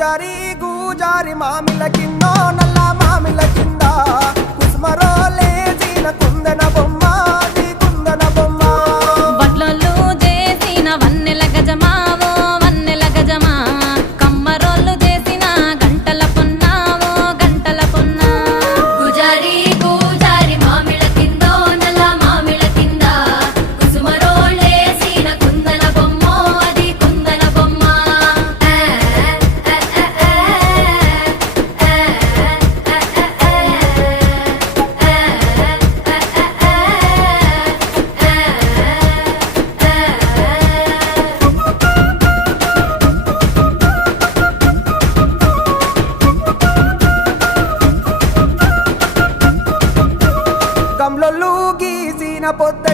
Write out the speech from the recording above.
పూజారి గూజారి మామిల కిన్నో నల్ల మామిల కింద కుసుమరో లేచిన కుందన బొమ్మ అది కుందన బొమ్మ వడ్లలు చేసిన వన్నెల గజమావో వన్నెల గజమా కమ్మరోళ్ళు చేసిన గంటల పొన్నావో గంటల పొన్నా పూజారి గూజారి మామిల కిందో నల్ల మామిల కింద కుసుమరోళ్ళేసిన కుందన బొమ్మ అది కుందన బొమ్మ గమ్లొల్లు గీసిన పొద్ద